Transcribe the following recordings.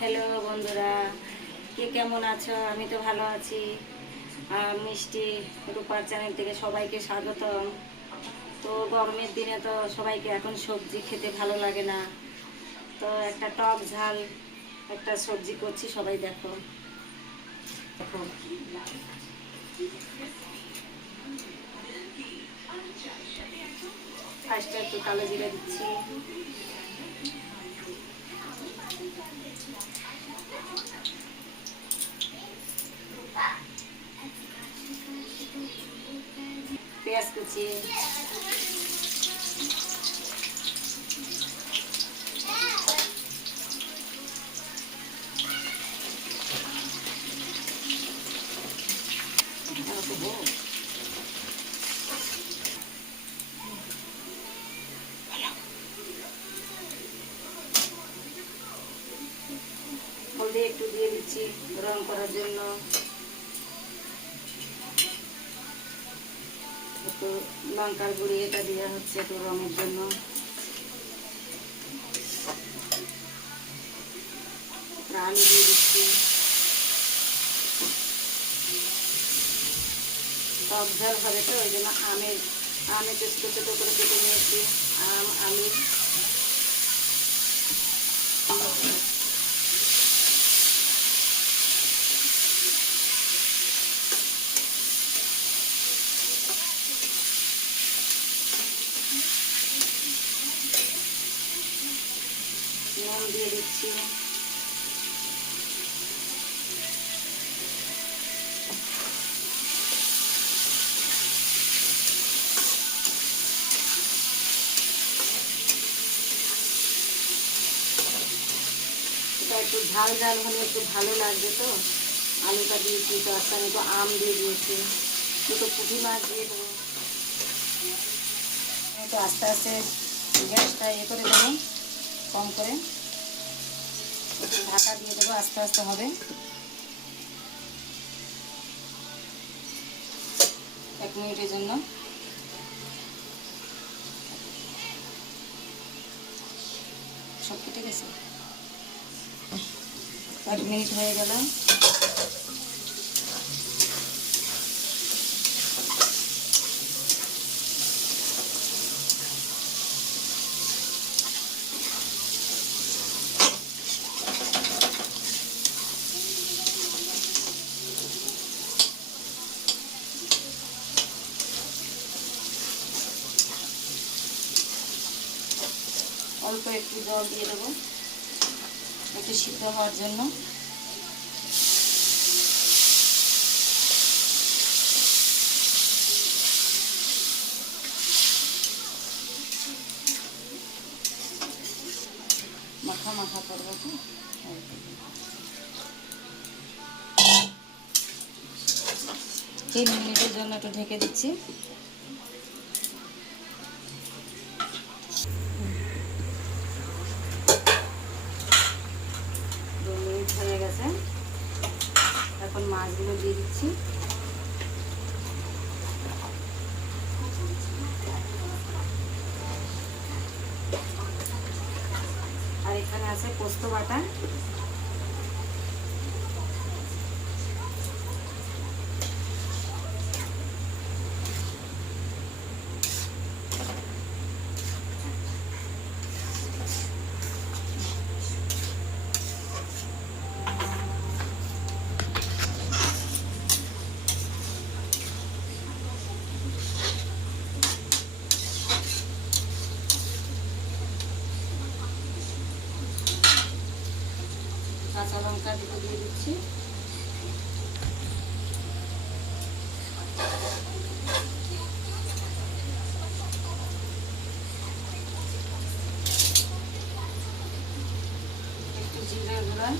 Hello বন্ধুরা, কে কেমন আছো? আমি তো ভালো আছি। মিষ্টি রূপার চ্যানেল থেকে সবাইকে স্বাগতম। তো গরমের দিনে তো সবাইকে এখন সবজি খেতে ভালো লাগে না, তো একটা টক ঝাল একটা সবজি করছি, সবাই দেখো। দেখো, ফার্স্টে একটু কালো জিরা দিচ্ছি, পেঁয়াজ কুচি, হলদি একটু দিয়ে দিচ্ছি রং করার জন্য, একটু লঙ্কার গুঁড়ি এটা দেওয়া হচ্ছে একটু রঙের জন্য, আলু দিয়ে দিচ্ছি। টক ঝাল হবে তো ওই জন্য আমের ছোটো ছোটো করে কেটে নিয়েছি, আলু নুন দিয়ে দিচ্ছি, এটা একটু ঝাল ঝাল হলে একটু ভালো লাগবে, তো আলুটা দিয়েছি, তো আস্তে আমি তো আম দিয়ে দিয়েছি, দুটো পুঁটি মাছ দিয়ে দেবো। তো আস্তে আস্তে গ্যাসটা করে দেবো, কম করে একটু ঢাকা দিয়ে দেবো, আস্তে আস্তে হবে। 1 মিনিটের জন্য। সব কেটে গেছে, 1 মিনিট হয়ে গেল। অল্প একটু জল দিয়ে দেবো একটু সিদ্ধ হওয়ার জন্য। মাখা মাখা করবো তো, 3 মিনিটের জন্য একটু ঢেকে দিচ্ছি। 2 মিনিট হয়ে গেছে, এখন মাছগুলো দিয়ে দিচ্ছি। আর এখানে আছে পোস্ত বাটা, কাঁচা লঙ্কা দুটো দিয়ে দিচ্ছি, একটু জিরে গুঁড়া,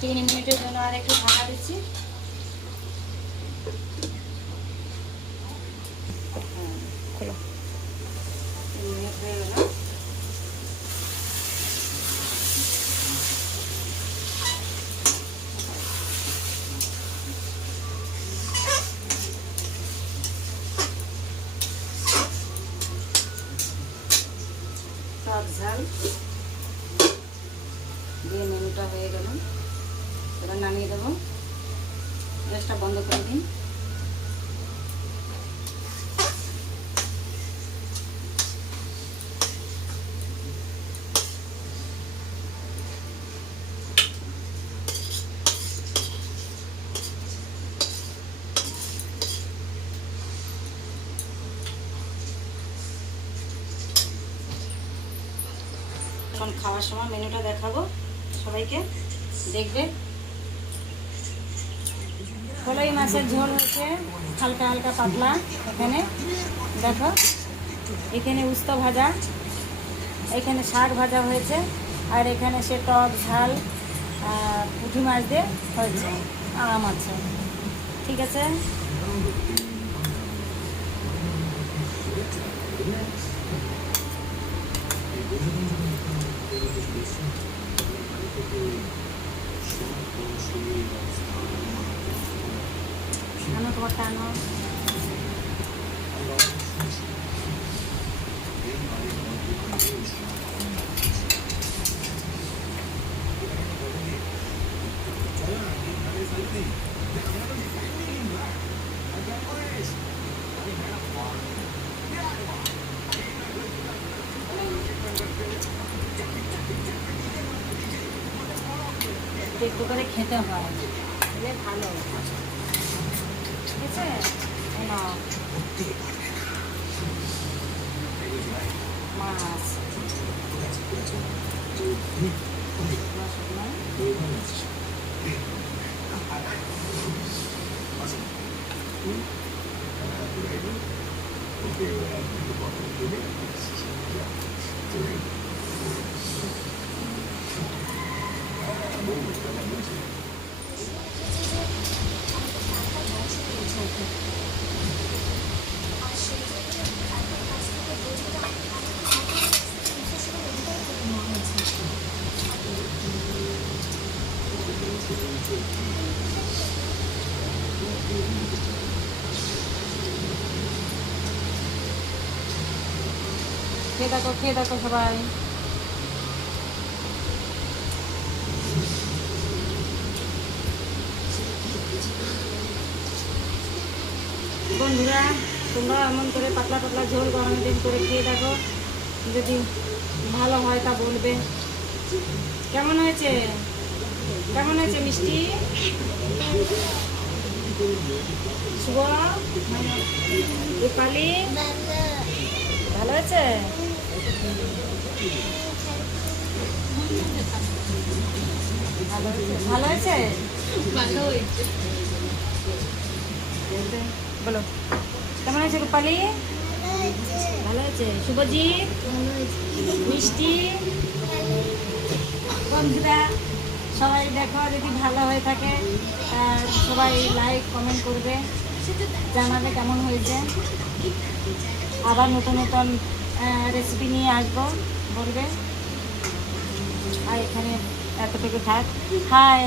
তিন মিনিটের জন্য আর একটু ঢাকা দিচ্ছি। খোলো, 3 মিনিট হয়ে গেল। ঝাল দিয়ে মেনুটা হয়ে গেল। এবার নামিয়ে দেবো, গ্যাসটা বন্ধ করে দিন। এখন খাওয়ার সময় মেনুটা দেখাবো সবাইকে, দেখবে। কলাই মাছের ঝোল হচ্ছে হালকা হালকা পাতলা। এখানে দেখো, এখানে উস্তা ভাজা, এখানে শাক ভাজা হয়েছে, আর এখানে সে টক ঝাল পুঁটি মাছ দিয়ে হয়েছে, আম আছে। ঠিক আছে, আনো তোমারটা আনো। একটু করে খেতে হয়, খেলে ভালো। ঠিক আছে, নাও মাছ। খেয়ে দেখো সবাই। বন্ধুরা, তোমরা এমন করে পাতলা পাতলা ঝোল গরমের দিন করে খেয়ে দেখো, যদি ভালো হয় তা বলবে। কেমন হয়েছে? কেমন হয়েছে মিষ্টি? শুভ, রূপালি, ভালো হয়েছে? ভালো হয়েছে? বলো কেমন হয়েছে রূপালি? ভালো হয়েছে। শুভজিৎ, মিষ্টি, বন্ধুরা সবাই দেখো, যদি ভালো হয়ে থাকে সবাই লাইক কমেন্ট করবে, জানাবে কেমন হয়েছে। আবার নতুন নতুন রেসিপি নিয়ে আসবো, বলবে। আর এখানে এতটুকু থাক। হাই।